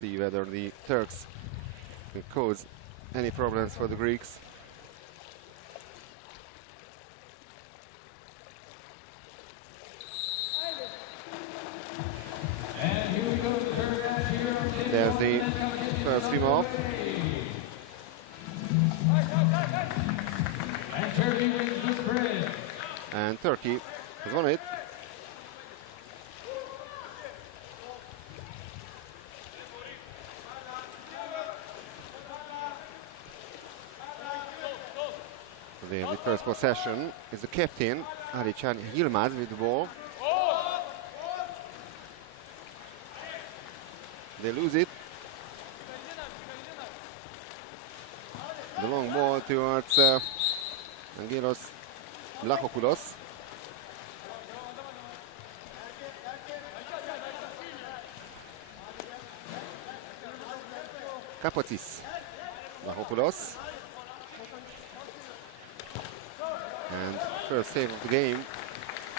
See whether the Turks can cause any problems for the Greeks. And here we go, the third match here. There's the first swim off. And Turkey wins the sprint. And Turkey has won it. The first possession is the captain, Arichan Yilmaz, with the ball. They lose it. The long ball towards Angelos Vlachopoulos. Kapotis, Vlachopoulos. And first save of the game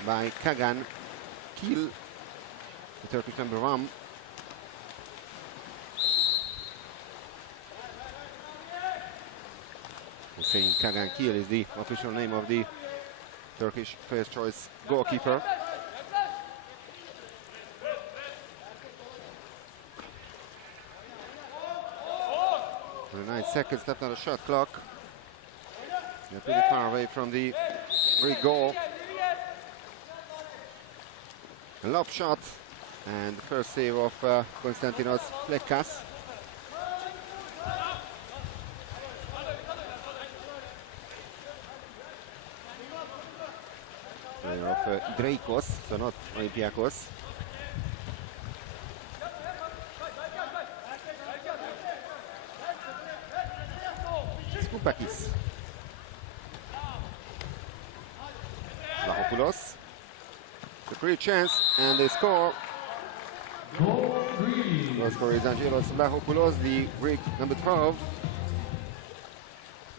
by Kagan Kil, the Turkish number 1. We're saying Kagan Kil is the official name of the Turkish first choice goalkeeper. For 9 seconds left on the shot clock. They're pretty far away from the Greek goal. A lob shot and the first save of Konstantinos Plekas. Player of Dreikos, so not Olympiakos. Skoupakis. Vlachopoulos. The free chance and they score. Goal Greece. Goal scorer is Angelos Vlachopoulos, the Greek number 12.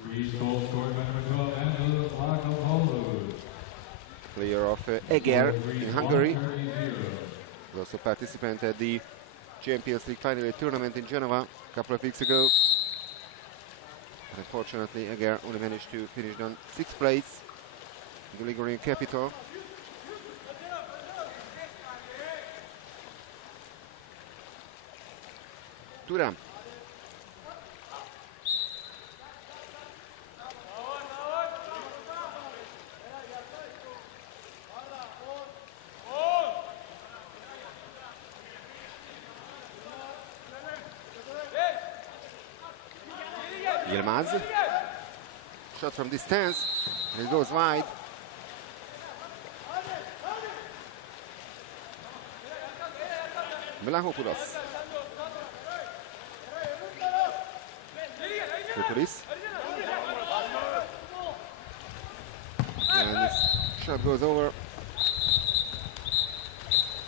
Greece goal scored by number 12, Angelos Vlachopoulos. Player of Eger Greece, in Hungary. 130. He also participant at the Champions League final tournament in Geneva a couple of weeks ago. Unfortunately, Eger only managed to finish on 6th place in the Ligurian capital. Turan. Yilmaz. Shot from distance, and it goes wide. Vlachopoulos. Kuturis. And this shot goes over.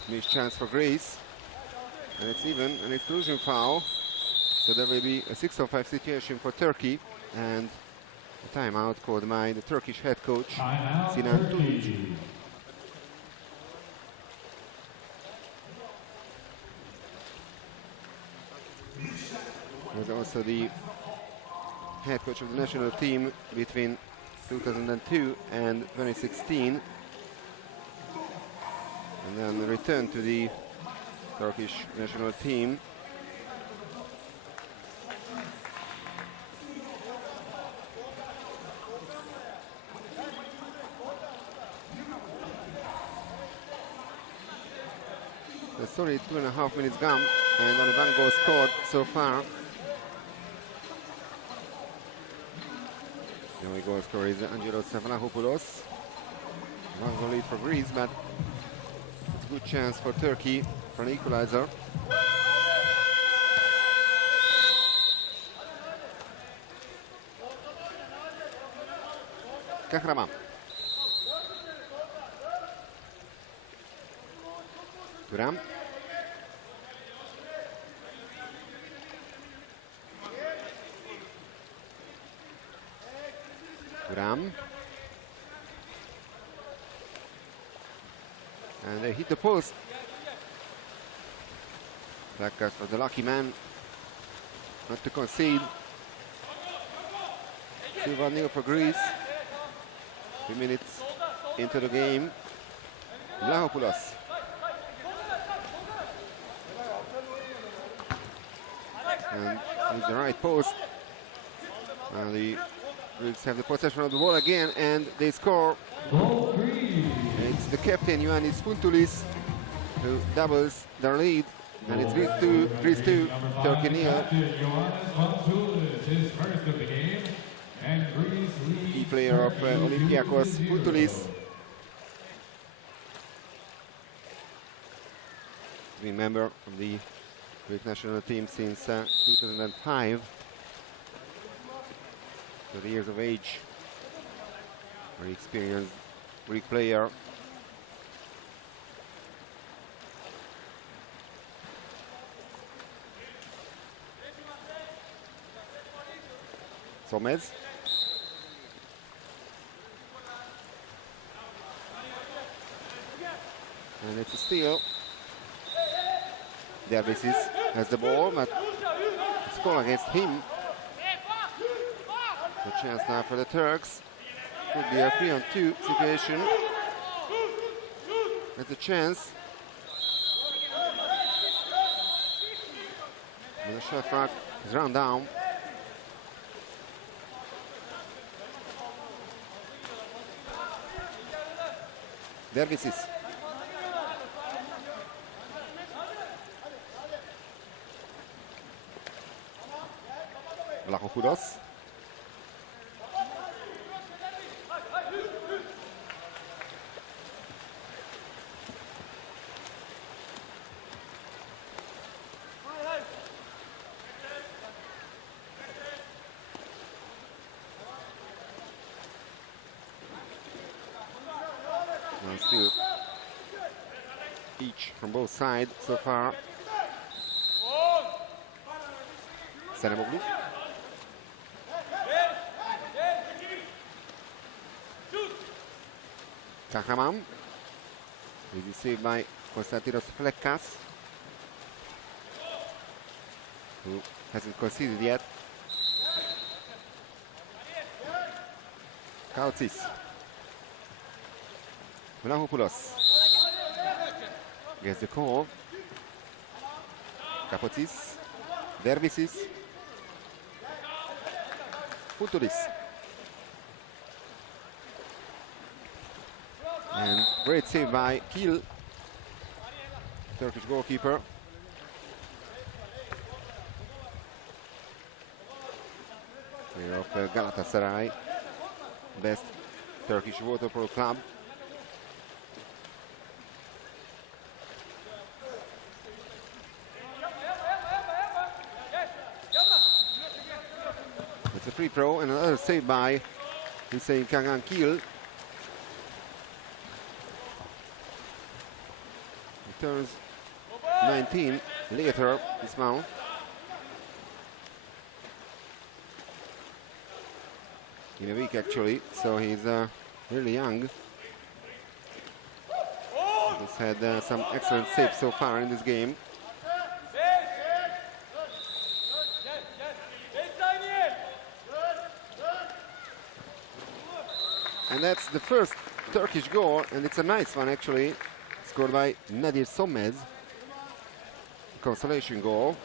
Missed chance for Greece. And it's even an exclusion foul. So there will be a 6-on-5 situation for Turkey. And a timeout called by the Turkish head coach, Timeout, Sinan Tunç. Turkey. He was also the head coach of the national team between 2002 and 2016. And then returned to the Turkish national team. The solid 2.5 minutes gone, and only one goal scored so far. The only goal scorer is Angelos Vlachopoulos. One goal lead for Greece, but it's a good chance for Turkey for an equalizer. Kahraman. Turan. Turan. And they hit the post. Attackers are the lucky man not to concede. 2-1 for Greece. 3 minutes into the game. Vlahopoulos. And with the right post. And the Greeks have the possession of the ball again, and they score. It's the captain, Ioannis Fontoulis, who doubles their lead. And it's Greece 2, Turkey 0. Key player of Olympiacos, Fontoulis. Been member of the Greek national team since 2005. 30 years of age. Very experienced Greek player. Somez. And it's a steal. Dervisis has the ball, but it's a goal against him. The chance now for the Turks. Could be a 3-on-2 situation. It's a chance. And the shot clock is run down. Dervisis. Vlahopoulos. Still each from both sides so far. Senemoglu. Kahraman. Easy save by Konstantinos Flekas, who hasn't conceded yet. Kautsis. Vlahopoulos gets the call. Kapotsis. Dervisis. Fontoulis. And great save by Kil, Turkish goalkeeper. Player of Galatasaray, best Turkish Waterpolo club. It's a free throw and another save by Hüseyin Kangan Kil. He turns 19 later this month. In a week actually, so he's really young. He's had some excellent saves so far in this game. And that's the first Turkish goal, and it's a nice one actually, scored by Nadir Somez. Consolation goal.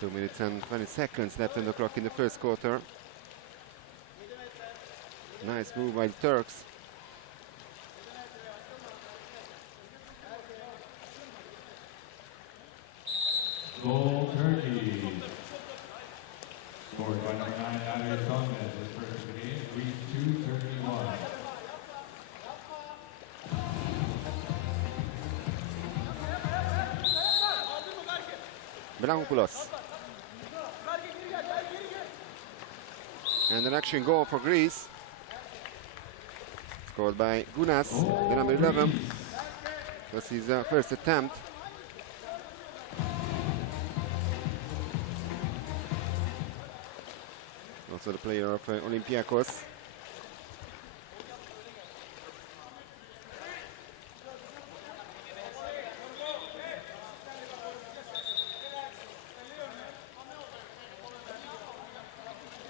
2 minutes and 20 seconds left on the clock in the first quarter. Nice move by the Turks. Goal Turkey. Scored by number 9, Nadir Somez. His first of the game, Greece 2, Turkey 1. Vlahopoulos. And an action goal for Greece. Scored by Gunas, the number 11. That's his first attempt. Also the player of Olympiacos.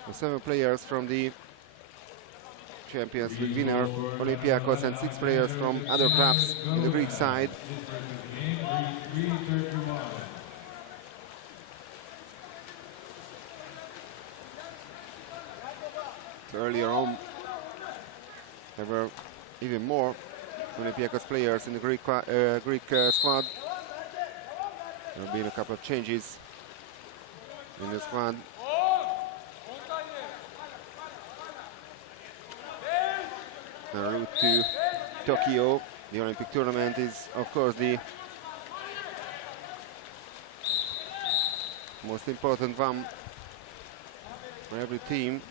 The 7 players from the Champions League winner Olympiacos and 6 players from other clubs in the Greek side. So earlier on, there were even more Olympiacos players in the Greek squad. There have been a couple of changes in the squad. The route to Tokyo, the Olympic tournament, is of course the most important one for every team.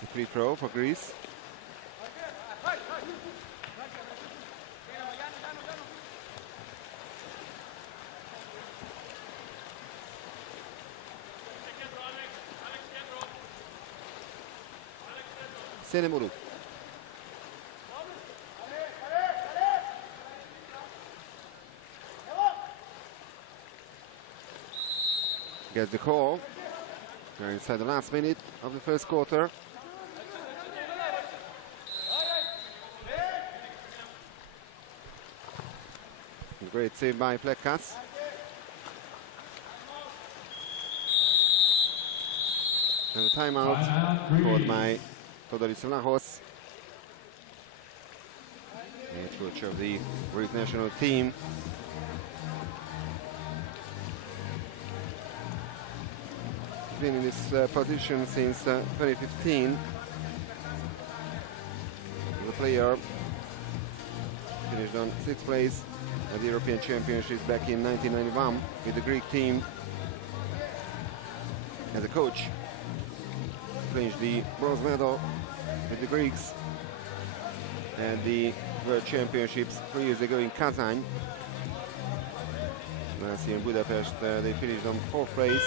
The free throw for Greece. Senemuru. Gets the call. We're inside the last minute of the first quarter. Great save by Plekas. And the timeout called by Todoris Vlahos, head coach of the Greek national team. He's been in this position since 2015. The player finished on 6th place at the European Championships back in 1991 with the Greek team. As a coach, clinched the bronze medal with the Greeks and the World Championships 3 years ago in Kazan. Last year in Budapest, they finished on 4th place.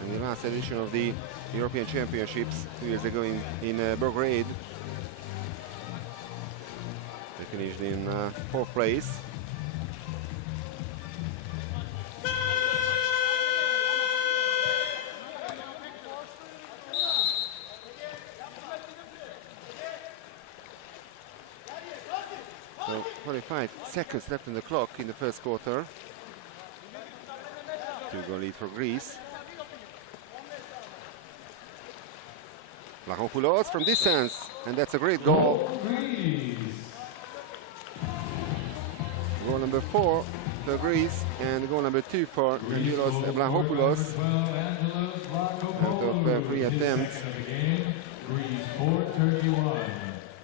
And the last edition of the European Championships 2 years ago in Belgrade, they finished in 4th place. So 45 seconds left in the clock in the first quarter. 2-goal lead for Greece. Vlahopoulos from distance, and that's a great goal. Goal number 4 for Greece, and goal number 2 for Angelos Vlahopoulos. Out of 3 attempts.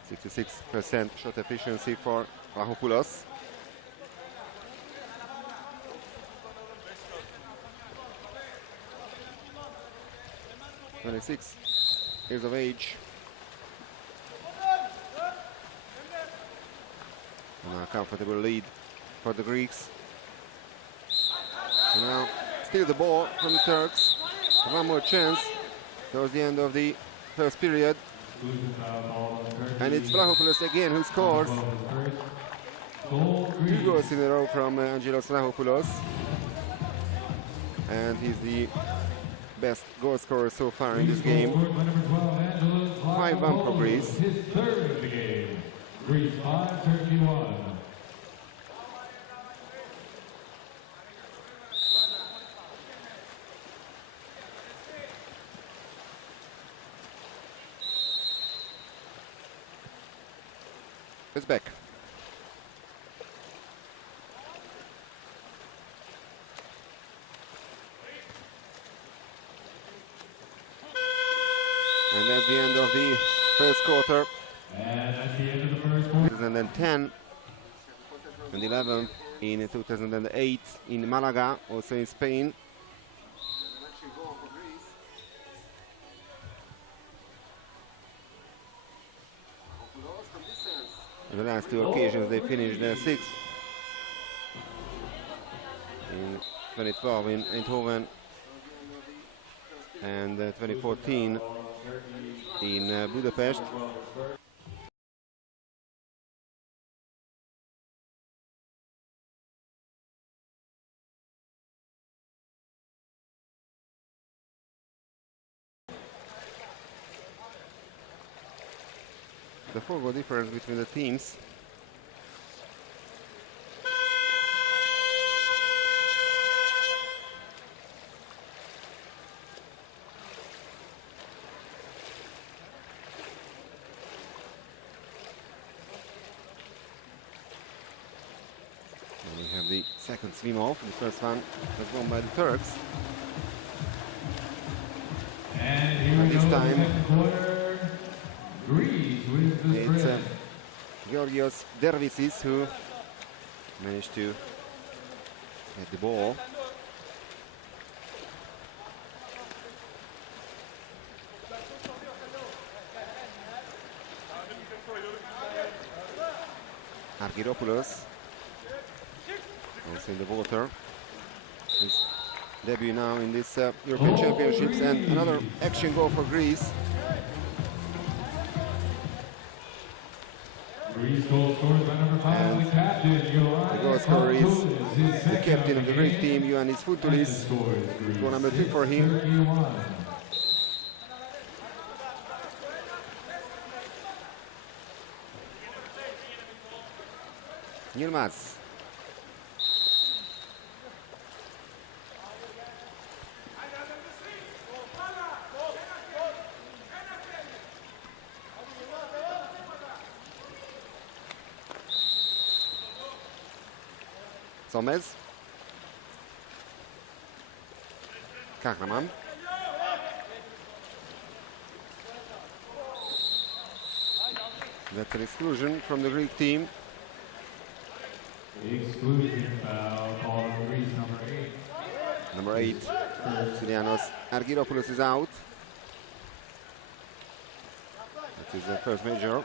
66% shot efficiency for Vlahopoulos. (26 years of age). And a comfortable lead for the Greeks. And now steal the ball from the Turks. One more chance towards the end of the first period. And it's Vlahopoulos again who scores. 2 goals in a row from Angelos Vlahopoulos. And he's the best goal scorer so far in this game. 5-1 for Greece. His third of the game. Greece 5, Turkey 1. It's back. And that's the end of the first quarter. And that's the end of the first quarter. 2010 and 11 in 2008 in Malaga, also in Spain. The last 2 occasions they finished 6th. In 2012 in Eindhoven and 2014 in Budapest. The 4-goal difference between the teams. And we have the second swim off. The first one was won by the Turks. And here this we go, time second quarter. Greece with the it's spread. Georgios Dervisis who managed to get the ball. Argyropoulos also in the water. His debut now in this European Championships, and another action goal for Greece. Greece goal scored by number 5, the captain, The goal scorer is the captain of the Greek team, Ioannis Foutoulis. Goal number 2 for him. 31. Yilmaz. Somez. Kahraman. That's an exclusion from the Greek team. The exclusion foul called on Greece, number 8. Number 8, Stylianos Argyropoulos is out. That is the first major.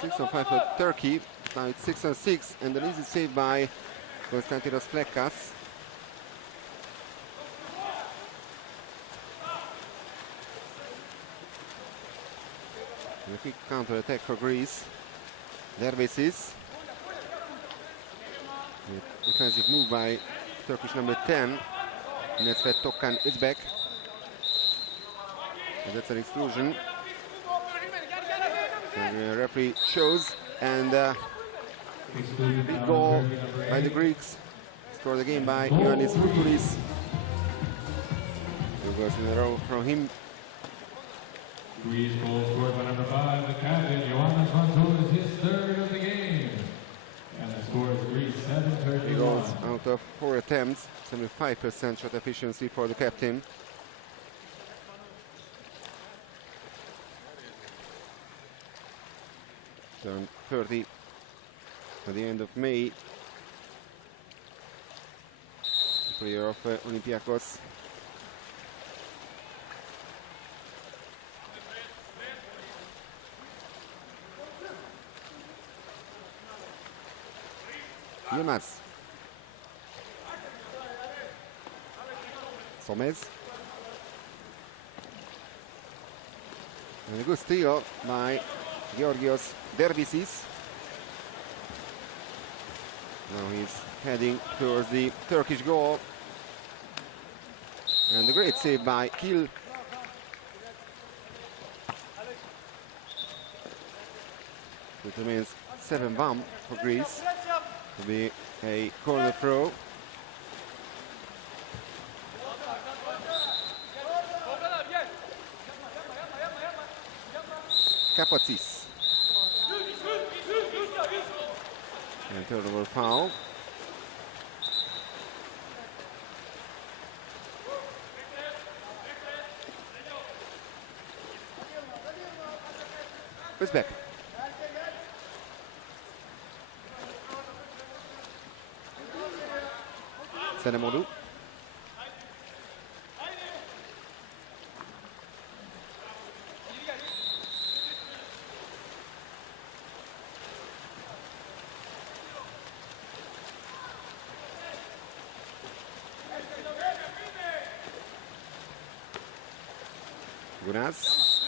Six on 5 for Turkey. Now it's 6 on 6, and an easy save by Konstantinos Flekas. And a quick counter-attack for Greece. Dervisis. Defensive move by Turkish number 10. Nesvet Tokan is back. And that's an exclusion. And the referee shows, and big goal by the Greeks. Scored the game by Ioannis Foutoulis. 2 goals in a row from him. Greece goal scored by number 5, the captain, Ioannis Foutoulis, his third of the game. And the score is Greece 7-31. 3 goals out of 4 attempts, 75% shot efficiency for the captain. Turned 30 at the end of May. The player of Olympiacos. Yilmaz. Somez. And a good steal by Georgios Dervisis. Now he's heading towards the Turkish goal. And a great save by Kil. It remains 7-1 for Greece. To be a corner throw. Kapatsis. And turnover foul. It's back. Senemodou. Gunas.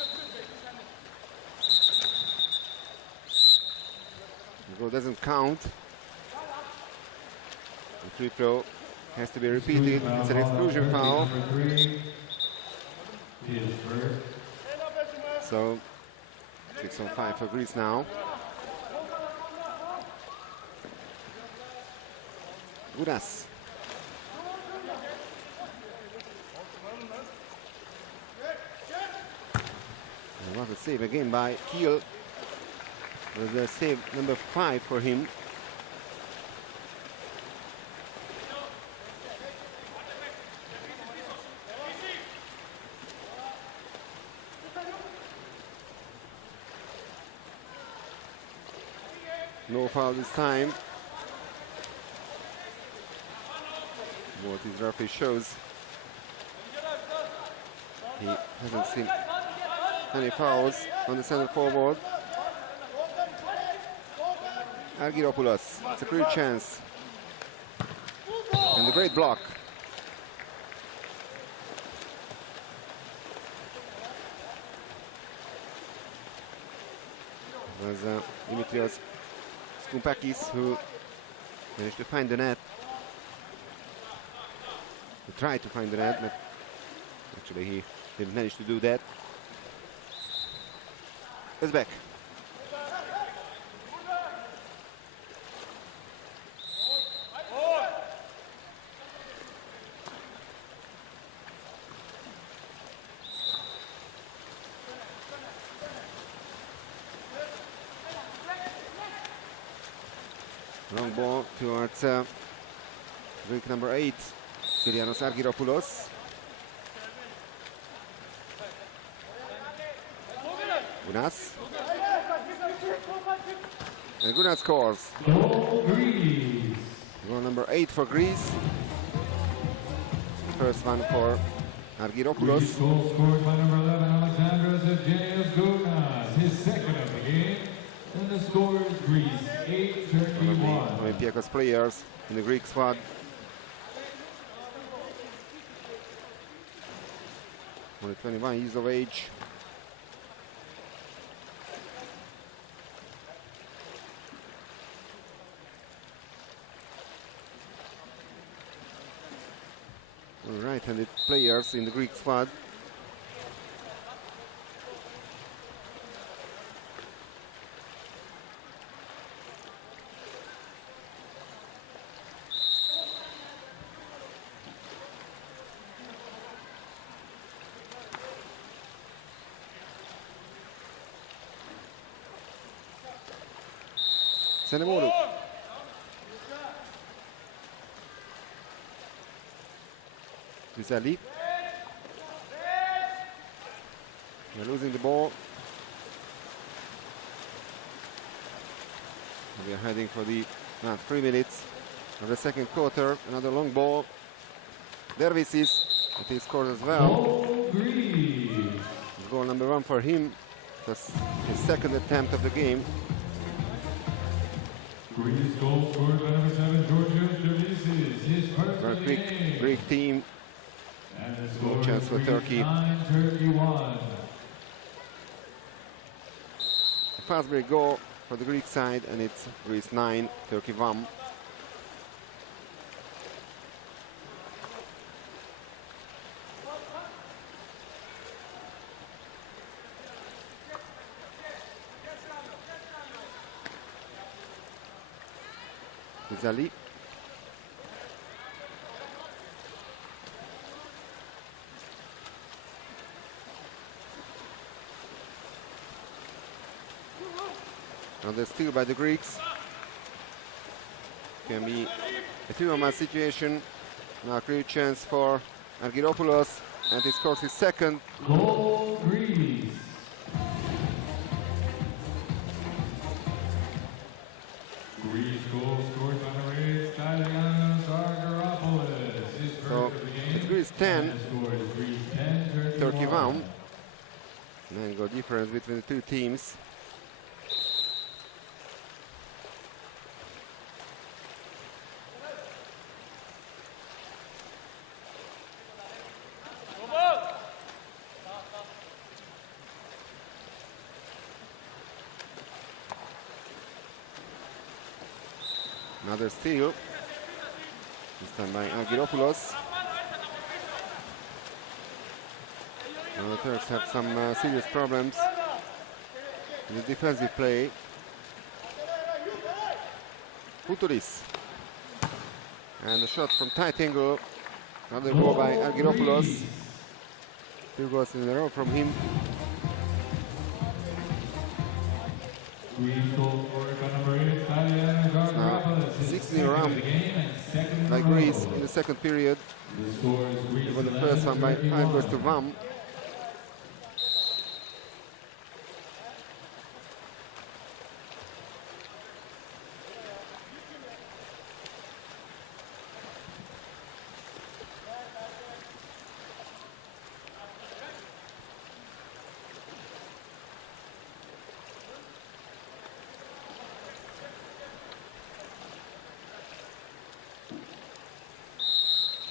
The goal doesn't count. The free throw has to be repeated. It's an exclusion foul. So 6 on 5 for Greece now. Gunas. And what a save again by Kiel. It was a save number 5 for him. No foul this time. What his referee shows. He hasn't seen any fouls on the center forward. Argyropoulos, it's a great chance. And a great block. It was Dimitrios Skoupakis who managed to find the net. He tried to find the net, but actually he didn't manage to do that. It's back. Long ball towards Greek number 8, Kyrianos Argyropoulos. Gunas. And Gunas scores. Goal number 8 for Greece. First one for Argyropoulos. Greece goal scored by number 11, Alexandros Evgenios Gunas, his second of the game. And the score is Greece, 8-31. Olympiacos players in the Greek squad. Only 21 years of age. Right-handed players in the Greek squad. Senemoru. Guzali. They're losing the ball. We are heading for the 3 minutes of the second quarter. Another long ball. Dervisis, but he scored as well. Goal number 1 for him. That's his second attempt of the game. Greece goal scored by number 7, Georgios Dervisis, his first of the game. Greek team. No chance for Turkey. 9-31. A fast break goal for the Greek side, and it's Greece 9, Turkey 1. Guzali. Another steal by the Greeks. Can be a 2-on-1 situation. Now a great chance for Argyropoulos, and he scores his second. Goal Greece. Greece goal scored by number 8, Kyrianos Argyropoulos, his first So of the game. it's Greece 10, And the score is Greece 10, Turkey 1. 9-goal difference between the two teams. Another steal. This time by Argyropoulos. Now the Turks have some serious problems in the defensive play. Futuris. And a shot from tight angle. Another goal by Argyropoulos. 2 goals in a row from him. It's now 16 round by Greece in the second period. It was the first one by 5 goals to 1.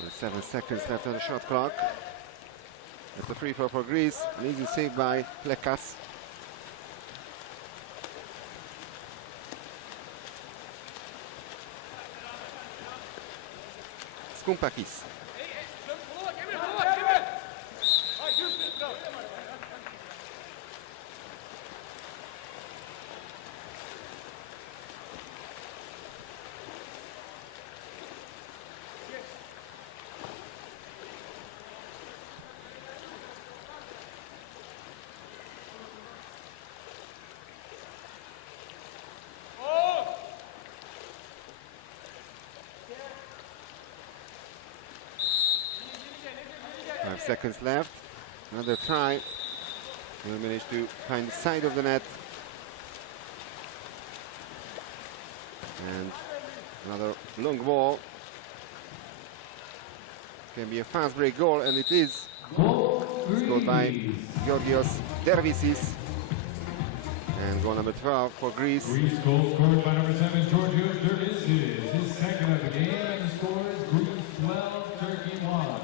There's 7 seconds left on the shot clock. It's a free throw for Greece. An easy save by Plekas. Skumpakis. Seconds left. Another try. Will manage to find the side of the net. And another long ball. Can be a fast break goal, and it is. Scored by Georgios Dervisis. And goal number 12 for Greece. Greece goal scored by number 7, Georgios Dervisis. His second of the game, and the score is Greece 12, Turkey 1.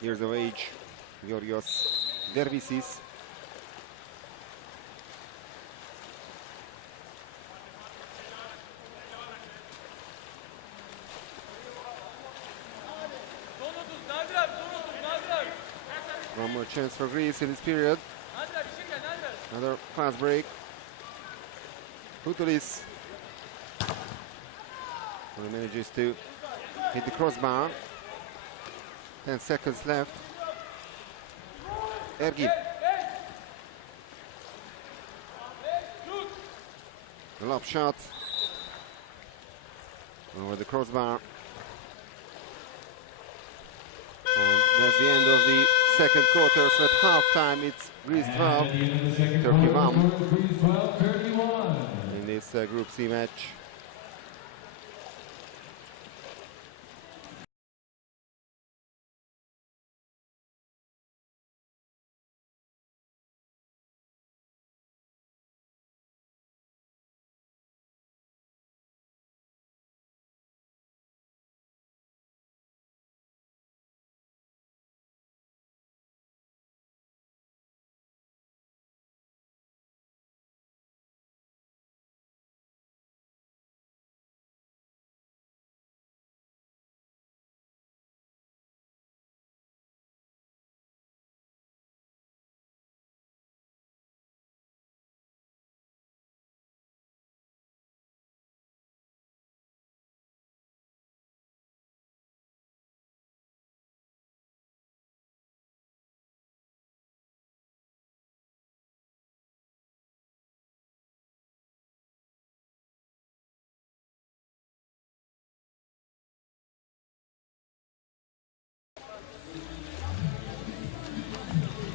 Years of age, Georgios Dervisis. One more chance for Greece in this period. Another fast break. Futuris manages to hit the crossbar. 10 seconds left. Ergin. The lob shot over the crossbar. And that's the end of the second quarter. So at halftime, it's Greece 12, Turkey 1 in this Group C match.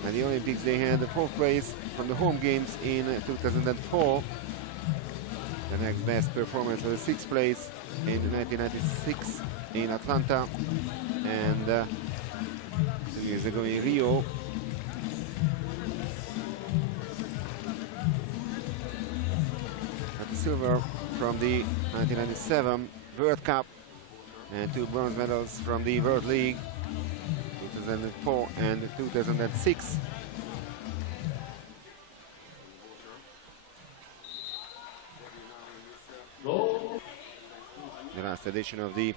And the Olympics, they had the 4th place from the home games in 2004. The next best performance was the 6th place in 1996 in Atlanta, and 2 years ago in Rio. At the silver from the 1997 World Cup and 2 bronze medals from the World League 2004 and 2006. The last edition of the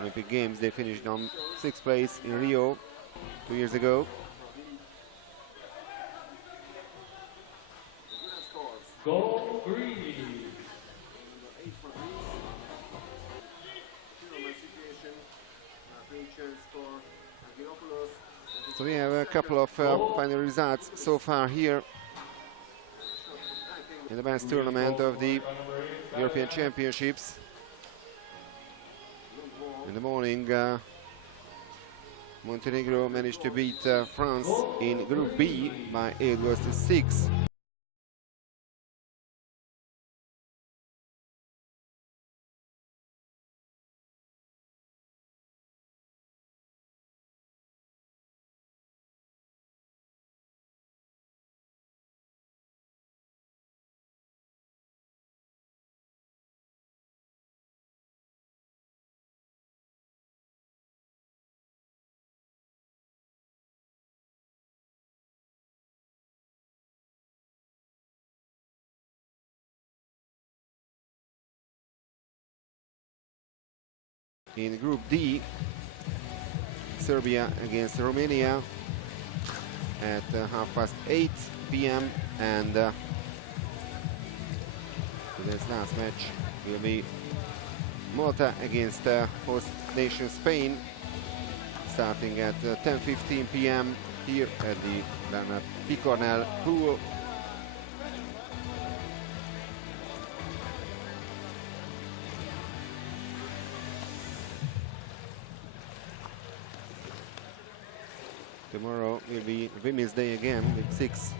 Olympic Games, they finished on 6th place in Rio 2 years ago. Goal Greece. So we have a couple of final results so far here in the men's tournament of the European Championships. In the morning, Montenegro managed to beat France in Group B by 8 goals to 6. In Group D, Serbia against Romania at 8:30 p.m. and today's last match will be Malta against host nation Spain, starting at 10:15 p.m. here at the Bernard Picornell pool. Tomorrow will be Women's Day again with 6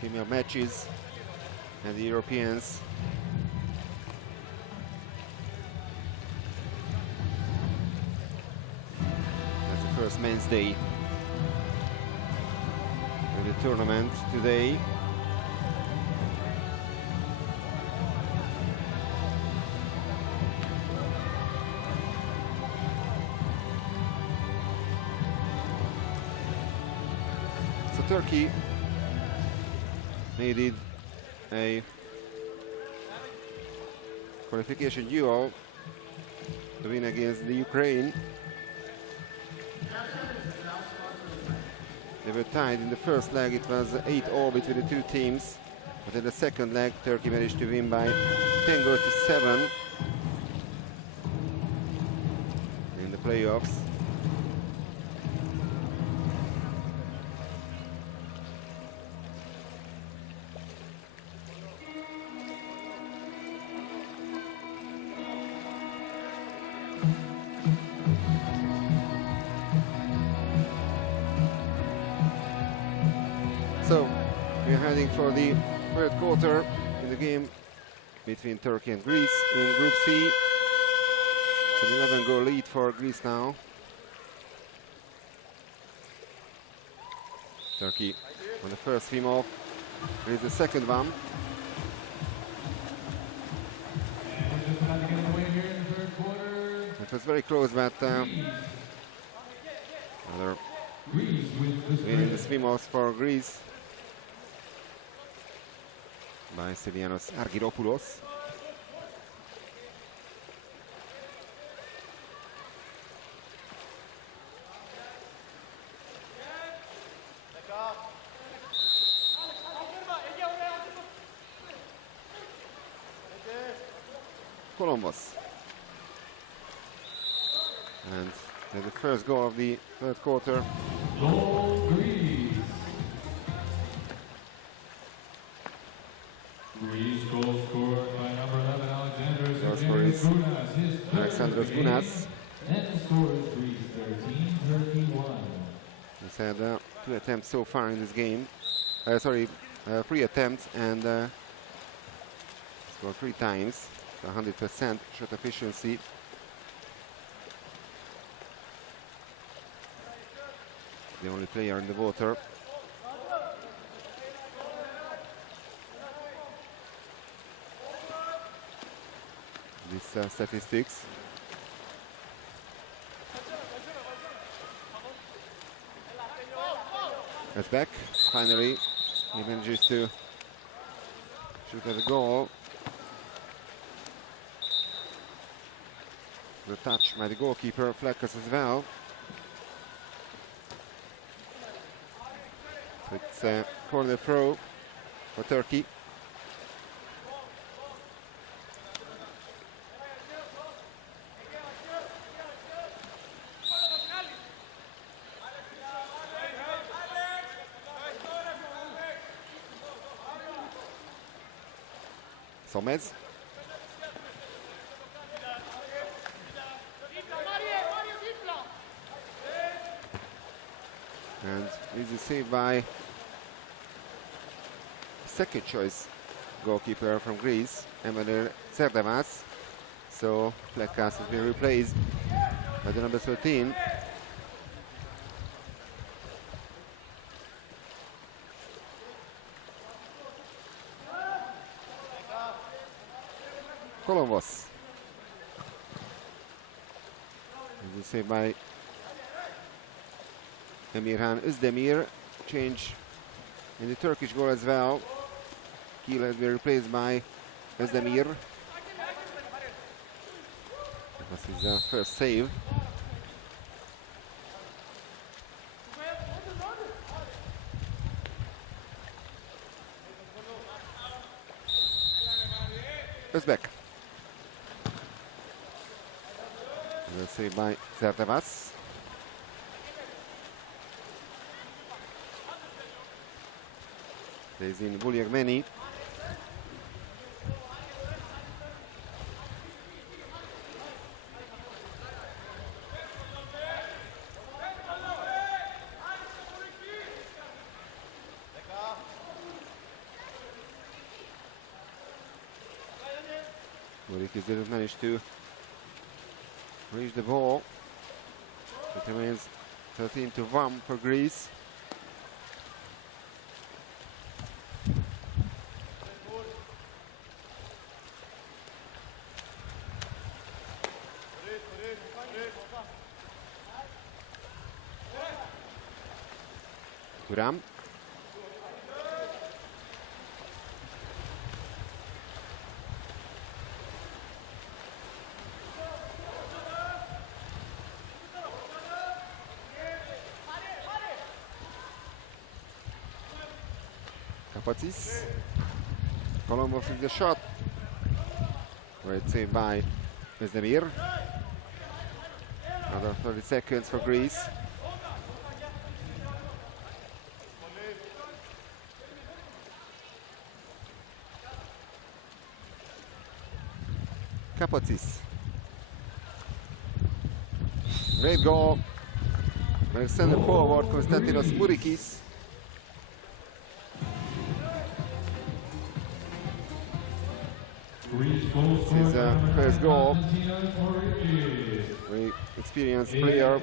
female matches, and the Europeans that's the first men's day of the tournament today. Turkey needed a qualification duel to win against the Ukraine. They were tied in the first leg. It was 8-all between the two teams, but in the second leg Turkey managed to win by 10 goals to 7 in the playoffs. So we're heading for the third quarter in the game between Turkey and Greece in Group C. It's an 11-goal lead for Greece now. Turkey on the first team off. Greece the second one. It was very close, but another win in the swim-offs for Greece by Stylianos Argyropoulos. Columbus. And the first goal of the third quarter. Goal Greece. Greece goal scored by number 11 Alexandros Gunas. And the score is Greece 13, Turkey 1. He's had 2 attempts so far in this game. 3 attempts and scored 3 times. 100% shot efficiency. The only player in the water. his statistics. That's back. Finally, he manages to shoot at the goal. The touch by the goalkeeper, Fleckers as well. So it's a corner throw for Turkey. Somez. And easy save by second choice goalkeeper from Greece, Emmanuel Tserdevas. So Flekas has been replaced by the number 13. Kolombos. Easy save by Emirhan Özdemir. Change in the Turkish goal as well. Kiel has been replaced by Özdemir. That was his first save. Özbek. Let's save by Tserdevas. Plays in Bulyagmeni. Burikis didn't manage to reach the ball. It remains 13-1 for Greece. Turam. Kapatis. Kolombos with the shot. Great save by Özdemir. Another 30 seconds for Greece. Kapatis. Great goal. By center forward Konstantinos Burikis. His first goal. Very experienced player.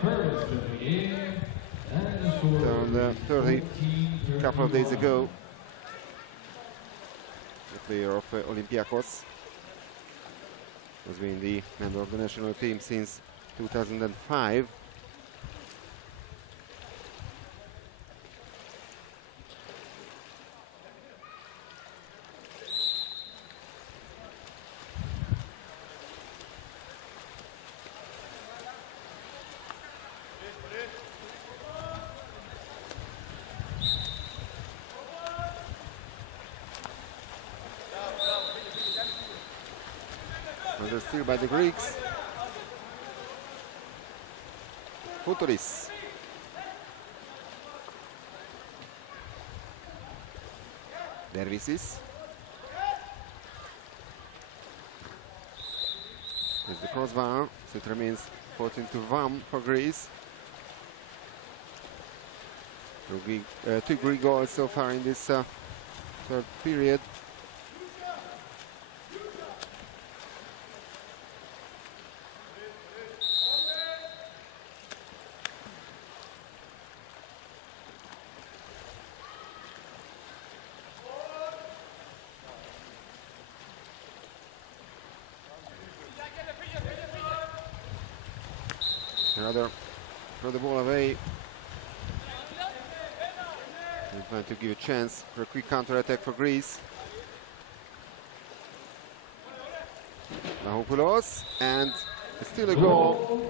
Turned 30 a couple of days ago. The player of Olympiacos. Has been the member of the national team since 2005. Another steal by the Greeks. Futuris. Dervisis. There's the crossbar, so it remains 14-1 for Greece. Two Greek goals so far in this third period. Rather throw the ball away. And trying to give a chance for a quick counter-attack for Greece. Waterpolo, and still a goal.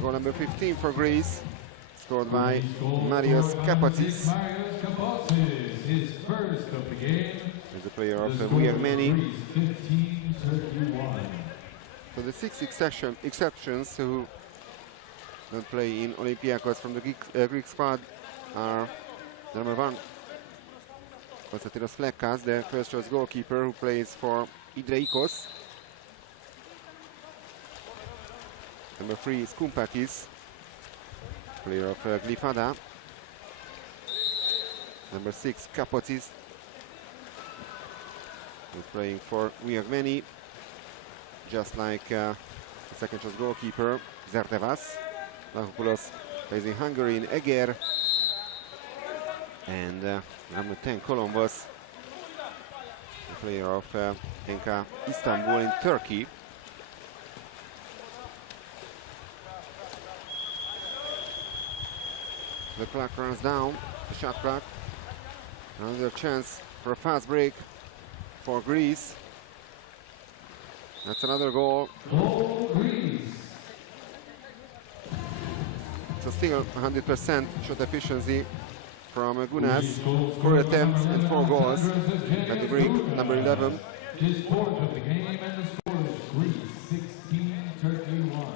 Goal number 15 for Greece, scored by Marios Kapatsis. His first of the game. As a player of Muirmeni. 15-31. So the 6 exceptions who don't play in Olympiacos from the Greek squad are number 1, Konstantinos Flekas, the first choice goalkeeper who plays for Idreikos. Number 3 is Kumpakis, player of Glyfada. Number 6 Kapatsis, who's playing for Muirmeni, just like the second choice goalkeeper Zerdevas. Waterpolo plays in Hungary in Eger. And number 10 Columbus, the player of Enka Istanbul in Turkey. The clock runs down, the shot clock. Another chance for a fast break for Greece. That's another goal. Goal Greece. So still 100% shot efficiency from Gunas. 4 attempts and 4 goals at the Greek number 11. His fourth of the game, and the score is Greece 16, Turkey 1.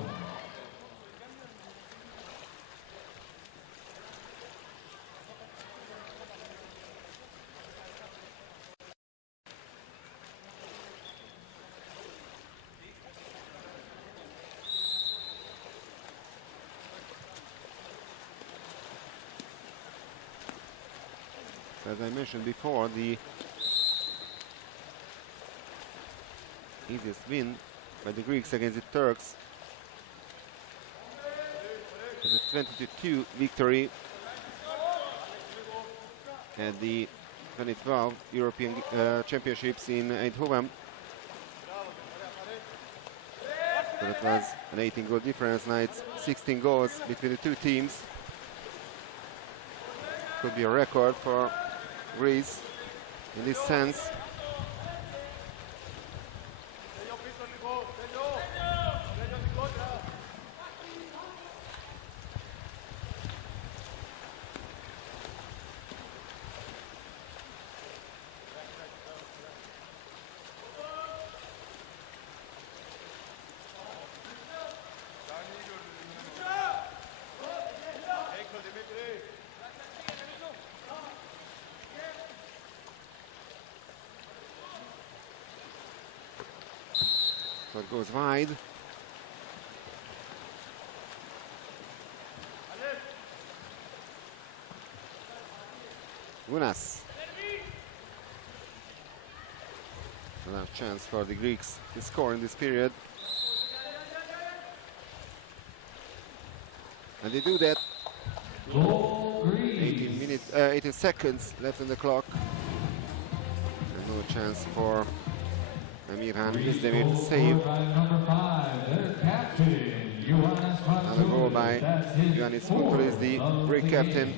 As I mentioned before, the easiest win by the Greeks against the Turks is a 22 victory at the 2012 European Championships in Eindhoven. So that was an 18-goal difference. Now it's 16 goals between the two teams. Could be a record for Greece in this sense. So it goes wide. Gunas. Another chance for the Greeks to score in this period. And they do that. 18 seconds left on the clock. And no chance for Emirhan Özdemir to save. Another goal by Ioannis Founoulis, the Greek captain.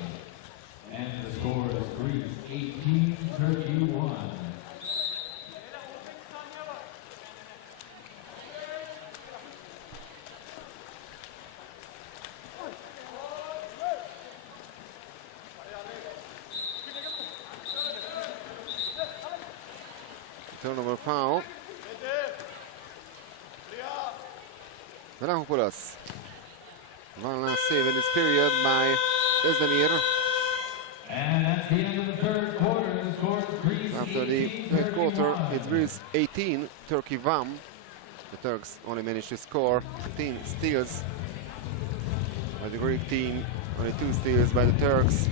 And the score is Greece 18, Turkey 1. Turnover foul. Waterpolo. One last save in this period by Özdemir. And that's the end of the third quarter. The score is Greece After the 18, third quarter, 31. it's Greece 18, Turkey 1. The Turks only managed to score 15 steals by the Greek team, only 2 steals by the Turks.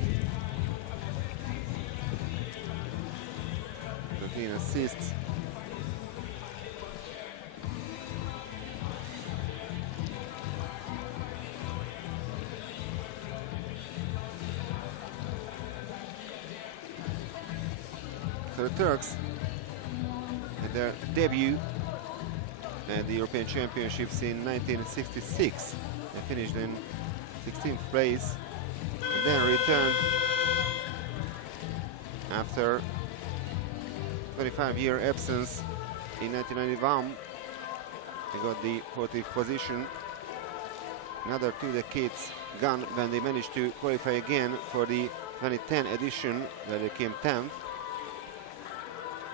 13 assists. So the Turks had their debut at the European Championships in 1966. They finished in 16th place and then returned after 25-year absence in 1991. They got the 40th position. Another 2 decades gone when they managed to qualify again for the 2010 edition, where they came 10th.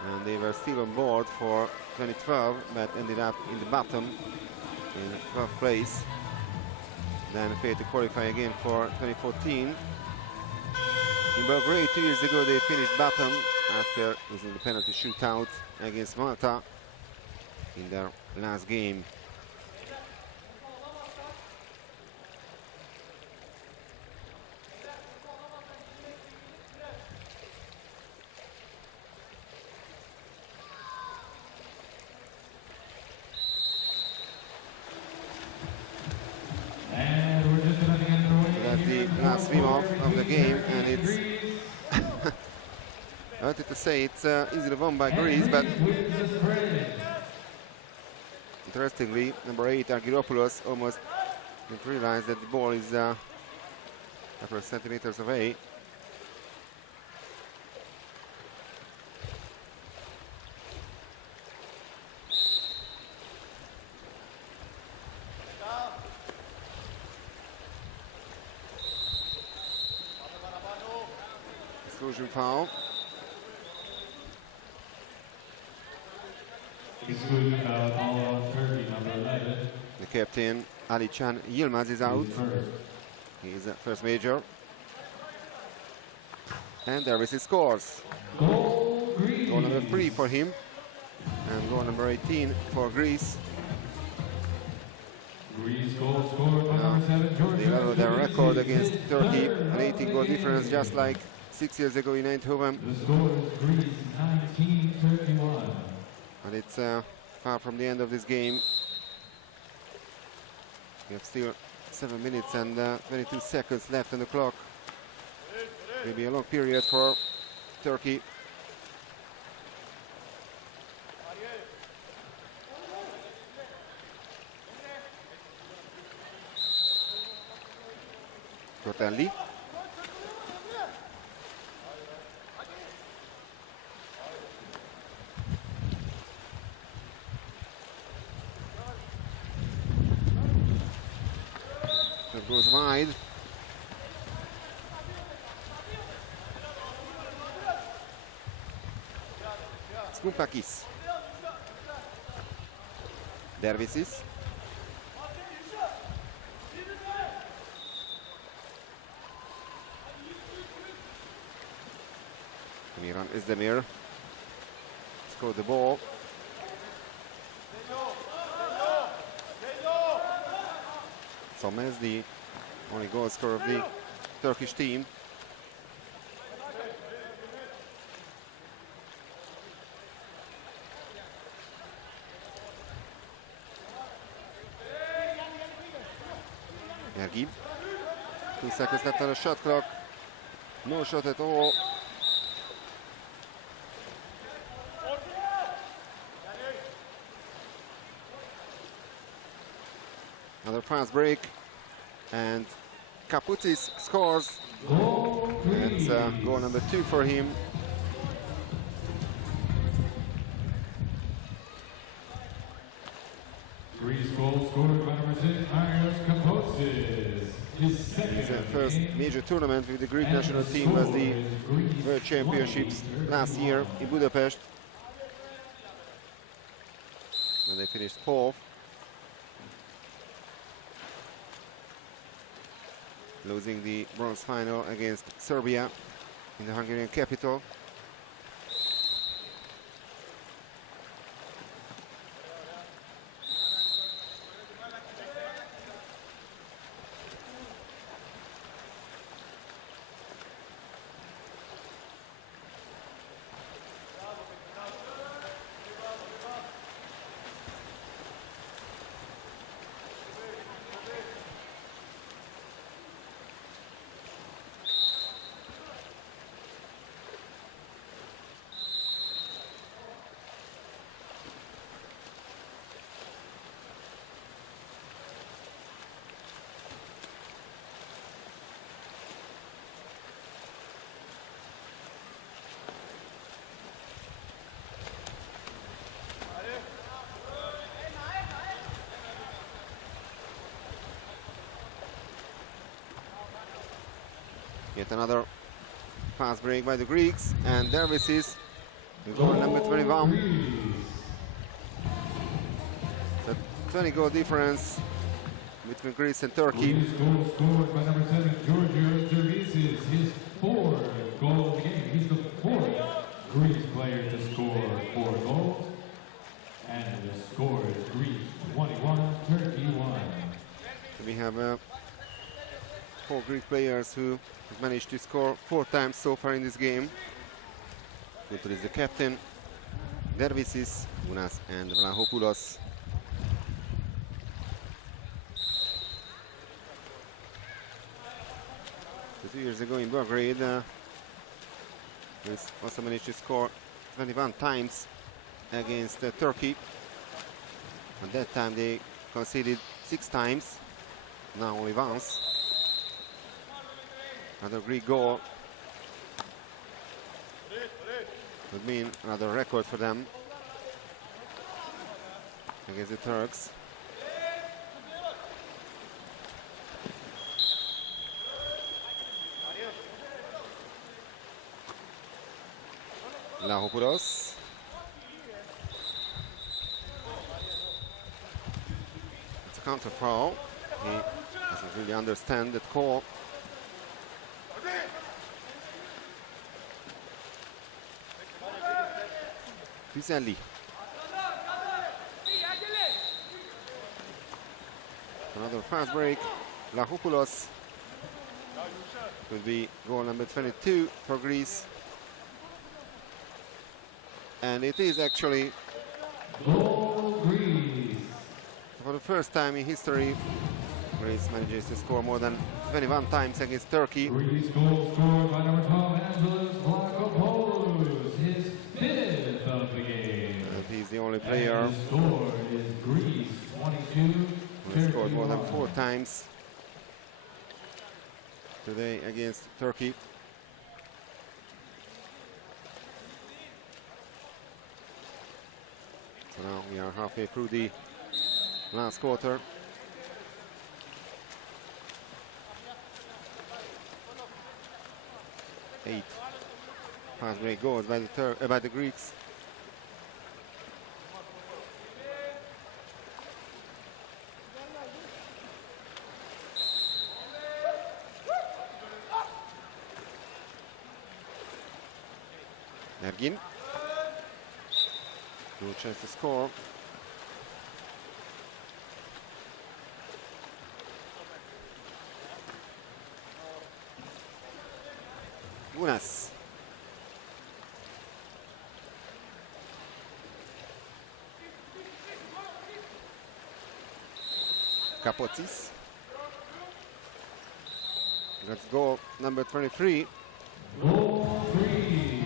And they were still on board for 2012, but ended up in the bottom in 12th place. Then failed to qualify again for 2014. In Belgrade 2 years ago, they finished bottom after losing the penalty shootout against Malta in their last game. That's the last swim off of the game, and it's I wanted to say it's easily won by Greece, but interestingly, number 8 Argyropoulos almost didn't realize that the ball is a couple of centimeters away. Exclusion foul. Exclusion foul on Turkey, number 11. The captain Ali Can Yilmaz is out. He's the first major. And Dervish scores. Goal number 3 for him. And goal number 18 for Greece. Greece goal scored by number 7, Georgia. They leveled their record against Turkey, an 18-goal difference, just like 6 years ago in Eindhoven. The score is Greece 19-31. And it's far from the end of this game. We have still 7 minutes and 22 seconds left on the clock. Maybe a long period for Turkey. Tortelli. It goes wide. Skoupakis. Dervisis. Miran Özdemir scored the ball. Somers, the only goal scorer of the Turkish team. Ergi. 2 seconds left on the shot clock. No shot at all. Another fast break, and Kapoutis scores. That's goal number 2 for him. Greece goal scored by number 6, Marios Kapoutis. His first major tournament with the Greek national team was the World Championships last year in Budapest, when they finished 4th. Losing the bronze final against Serbia in the Hungarian capital. another fast break by the Greeks, and Dervises with goal number 21. The 20-goal difference between Greece and Turkey. Greece goal scored by number 7, Georgios Dervises, his 4th goal of the game. He's the 4th Greece player to score 4 goals. And the score is Greece 21, Turkey 1. We have 4 Greek players who have managed to score 4 times so far in this game. Futur is the captain, Dervises, Unas and Vlahopoulos. So 2 years ago in Belgrade, Greece also managed to score 21 times against Turkey. At that time they conceded 6 times, now only once. Another Greek goal would mean another record for them against the Turks. Vlahopoulos. It's a counter foul. He doesn't really understand that call. Piselli. Another fast break. Vlahopoulos will be goal number 22 for Greece. And it is actually Goal Greece. for the first time in history, Greece manages to score more than 21 times against Turkey. Greece goal scored by number 12, Angelos Vlahopoulos, his 5th of the game. And he's the only player And the score is Greece 22, who has scored Turkey more than 1. 4 times today against Turkey. So now we are halfway through the last quarter. Eight fast break goals by the Greeks. Ergin. No chance to score. Unas. Kapotsis. Let's go number 23. Goal Greece.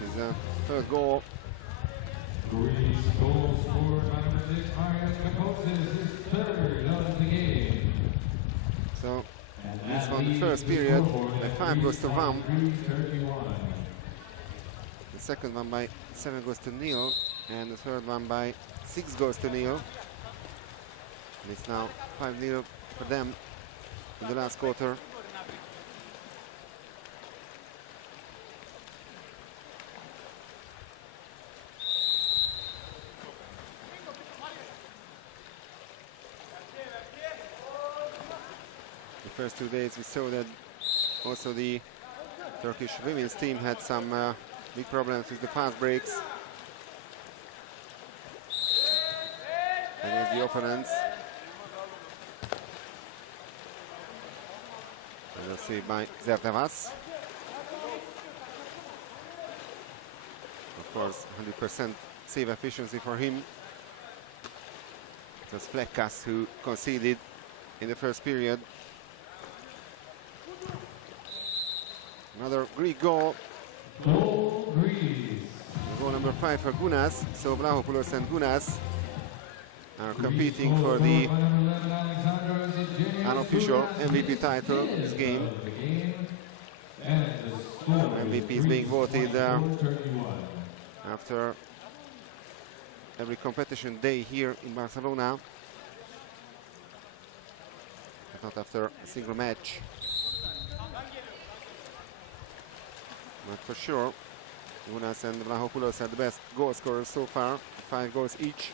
His first goal. Greece goal scored by number 6, Marius Kapotsis, his 3rd of the game. So And this that one, the leaves first the period, scoreboard by at 5 goes to Vam. Greece 31. The second one by 7 goes to Neil, and the third one by 6 goes to Neil. And it's now 5-0 for them in the last quarter. The first 2 days we saw that also the Turkish women's team had some big problems with the fast breaks against the opponents. And we'll see by Zerdavas. Of course, 100% save efficiency for him. It was Flekas who conceded in the first period. Another Greek goal. Goal Greece. Goal number 5 for Gunas. So Vlahopoulos and Gunas are competing for the unofficial MVP title of this game. MVP is being voted after every competition day here in Barcelona, but not after a single match. But for sure, Gunas and Vlahopoulos are the best goal scorers so far, 5 goals each.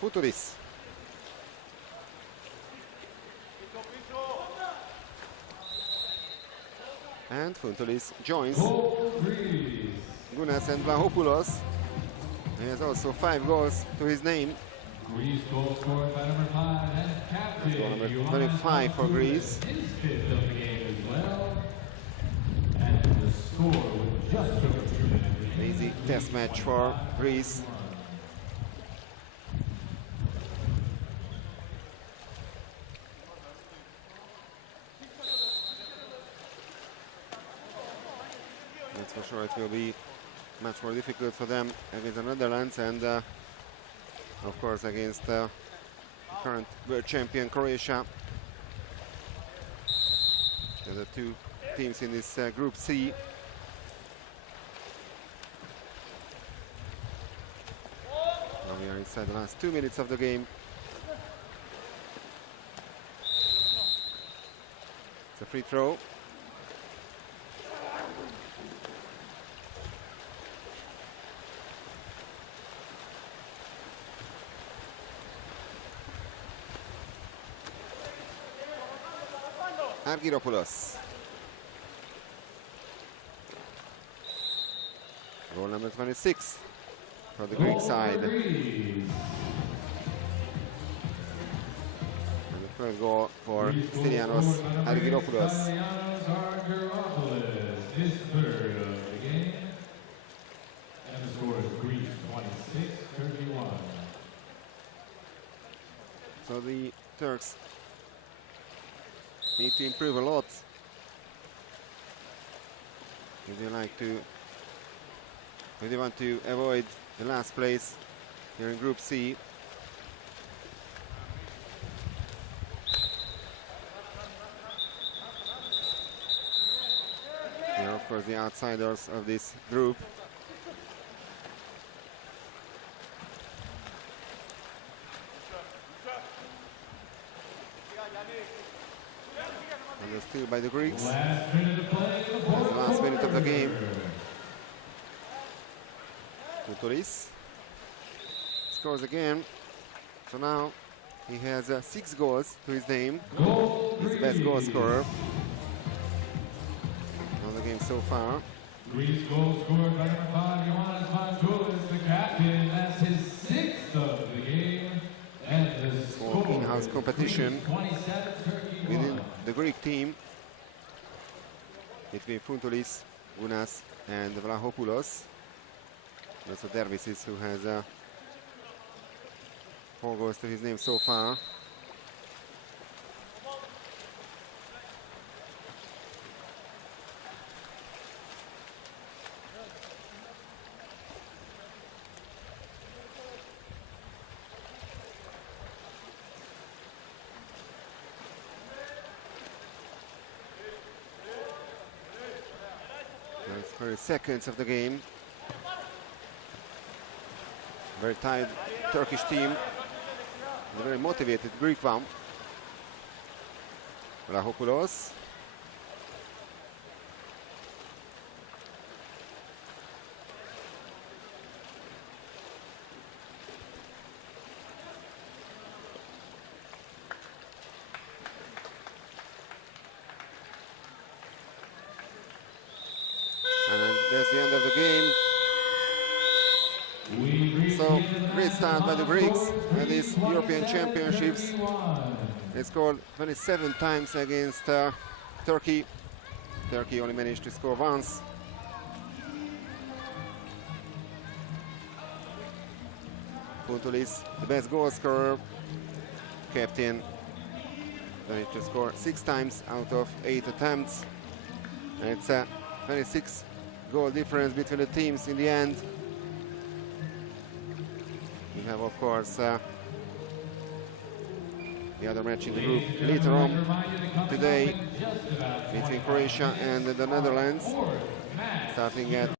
Futuris. And Funtulis joins Gunas and Vlahopoulos. He has also 5 goals to his name. Greece goal scored by number 5 and captain. Goal number 25 for Greece. His 5th of the game as well. And the score with just over 2 minutes. Easy test match for Greece. That's for sure. It will be much more difficult for them against the Netherlands and of course against current world champion Croatia. They're the 2 teams in this Group C. Now we are inside the last 2 minutes of the game. It's a free throw. Argyropoulos. Goal number 26 for the Greek side. And the first goal for Stylianos Argyropoulos. His 3rd of the game. And the score is Greece 26-31. So the Turks need to improve a lot if they want to avoid the last place here in Group C. They are of course the outsiders of this group. Still by the Greeks. Last minute of play. The last minute of the game. Futuris scores again. So now he has 6 goals to his name. He's the best goal scorer on the game so far. Greece goal scored by number 5, Ioannis Vangelis, the captain. That's his 6th of the game. And the score in-house competition within the Greek team between Funtulis, Gunas and Vlahopoulos. Also Dervisis, who has 4 goals to his name so far. First 30 seconds of the game. Very tired Turkish team. A very motivated Greek one. Vlahopoulos. And that's the end of the game. So, great start by the Greeks at these European Championships. They scored 27 times against Turkey. Turkey only managed to score once. Funtulis, the best goal scorer, captain, managed to score 6 times out of 8 attempts. And it's a 26 goal difference between the teams in the end. We have, of course, the other match in the group later on today between Croatia and the Netherlands, starting at